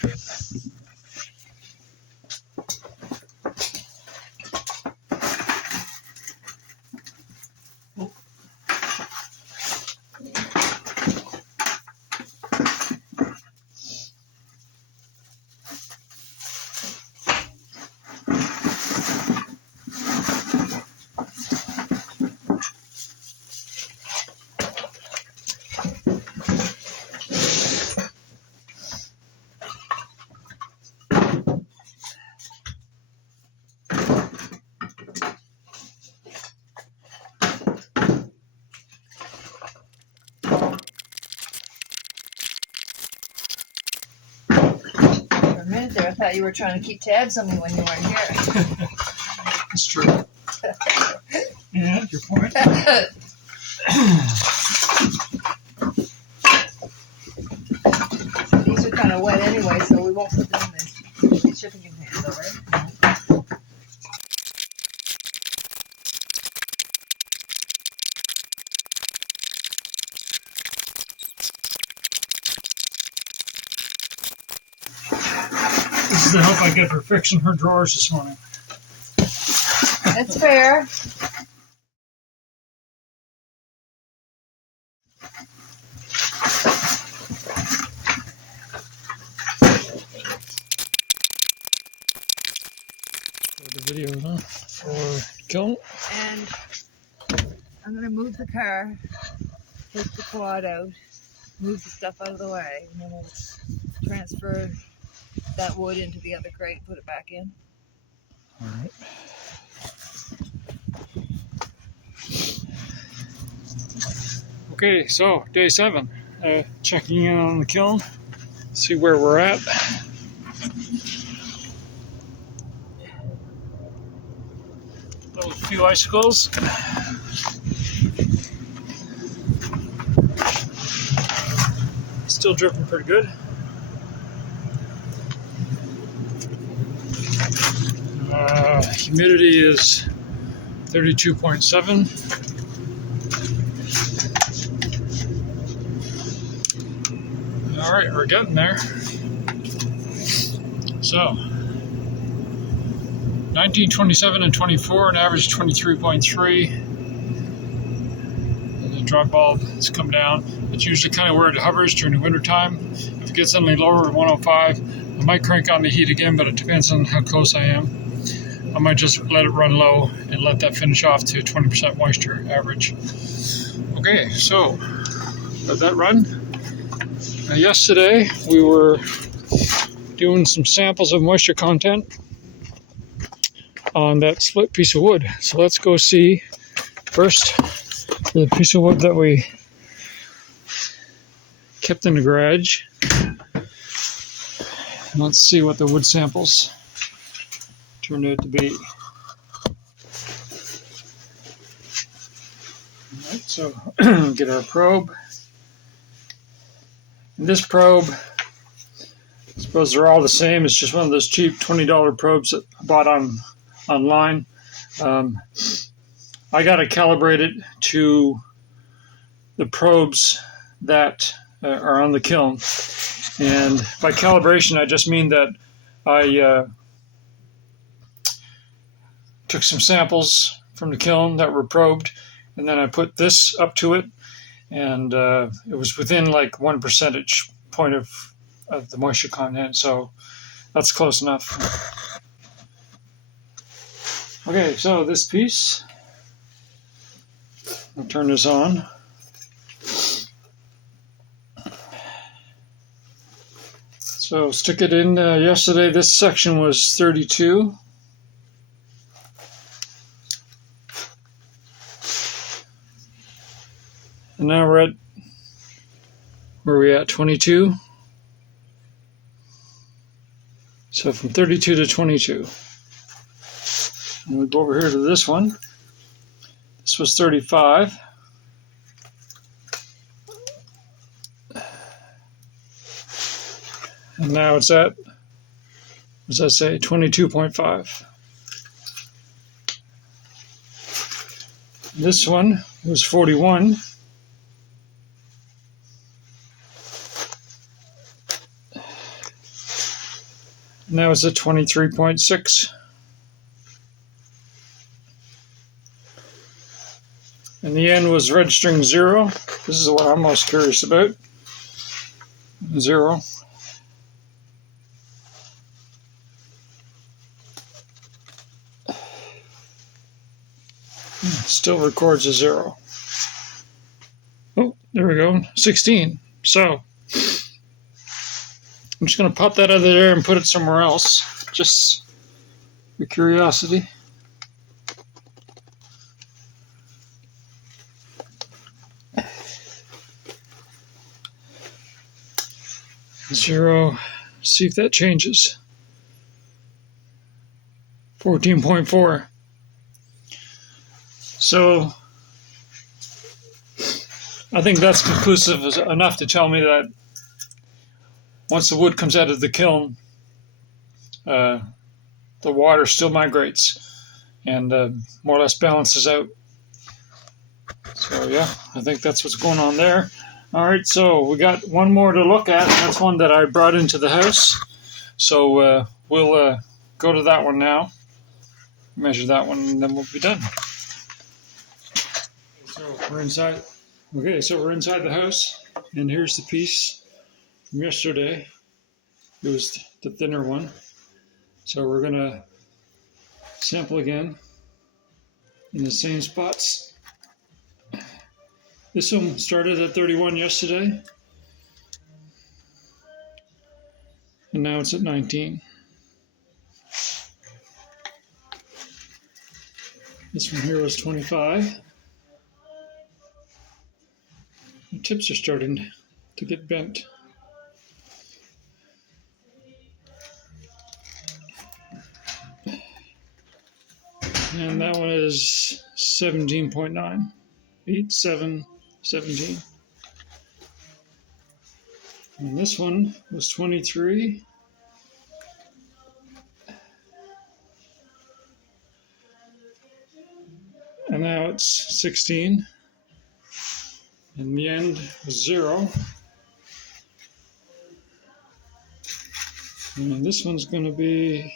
For a minute there, I thought you were trying to keep tabs on me when you weren't here. That's true. Yeah, your point. These are kind of wet anyway, so we won't put them in the shipping container, all right? This is the help I get for fixing her drawers this morning. That's fair. The video, huh? For kiln. And I'm going to move the car, take the quad out, move the stuff out of the way, and then we'll transfer that wood into the other crate and put it back in. All right. Okay, so day 7. Checking in on the kiln, see where we're at. A few icicles. Still dripping pretty good. Humidity is 32.7. All right, we're getting there. So, 19, 27, and 24, an average 23.3. And the drop bulb has come down. It's usually kind of where it hovers during the winter time. If it gets any lower than 105, I might crank on the heat again, but it depends on how close I am. I might just let it run low and let that finish off to 20% moisture average. Okay, so let that run. Yesterday we were doing some samples of moisture content on that split piece of wood. So let's go see first the piece of wood that we kept in the garage. And let's see what the wood samples turned out to be. Alright, so get our probe. And this probe, I suppose they're all the same. It's just one of those cheap $20 probes that I bought online. I got to calibrate it to the probes that are on the kiln. And by calibration, I just mean that I took some samples from the kiln that were probed, and then I put this up to it, and it was within like 1 percentage point of the moisture content, so that's close enough. Okay, so this piece, I'll turn this on. So stick it in. Yesterday this section was 32. And now we're at, where are we at, 22? So from 32 to 22. And we go over here to this one. This was 35. And now it's at, what does that say, 22.5. This one was 41. Now it's at 23.6. And the end was registering 0. This is what I'm most curious about. 0. Still records a 0. Oh, there we go. 16. So I'm just going to pop that out of there and put it somewhere else, just for curiosity. Zero. See if that changes. 14.4. So I think that's conclusive enough to tell me that once the wood comes out of the kiln, the water still migrates and more or less balances out. So yeah, I think that's what's going on there. All right, so we got one more to look at. That's one that I brought into the house. So we'll go to that one now, measure that one, and then we'll be done. So we're inside. Okay, so we're inside the house, and here's the piece from yesterday. It was the thinner one. So we're gonna sample again in the same spots. This one started at 31 yesterday, and now it's at 19. This one here was 25. The tips are starting to get bent. And that one is 17.9. 8, 7, 17. And this one was 23. And now it's 16. And the end was 0. And this one's going to be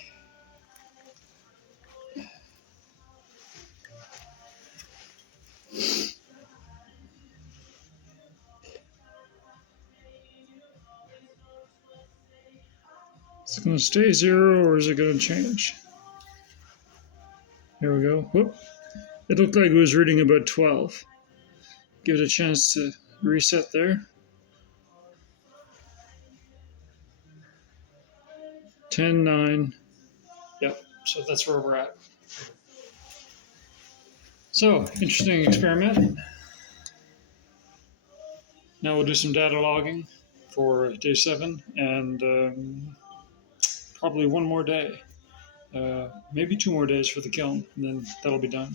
it's going to stay 0, or is it going to change? Here we go. Whoop. It looked like it was reading about 12. Give it a chance to reset there. 10, 9. Yep, so that's where we're at. So, interesting experiment. Now we'll do some data logging for day 7 and probably one more day. Maybe 2 more days for the kiln, and then that'll be done.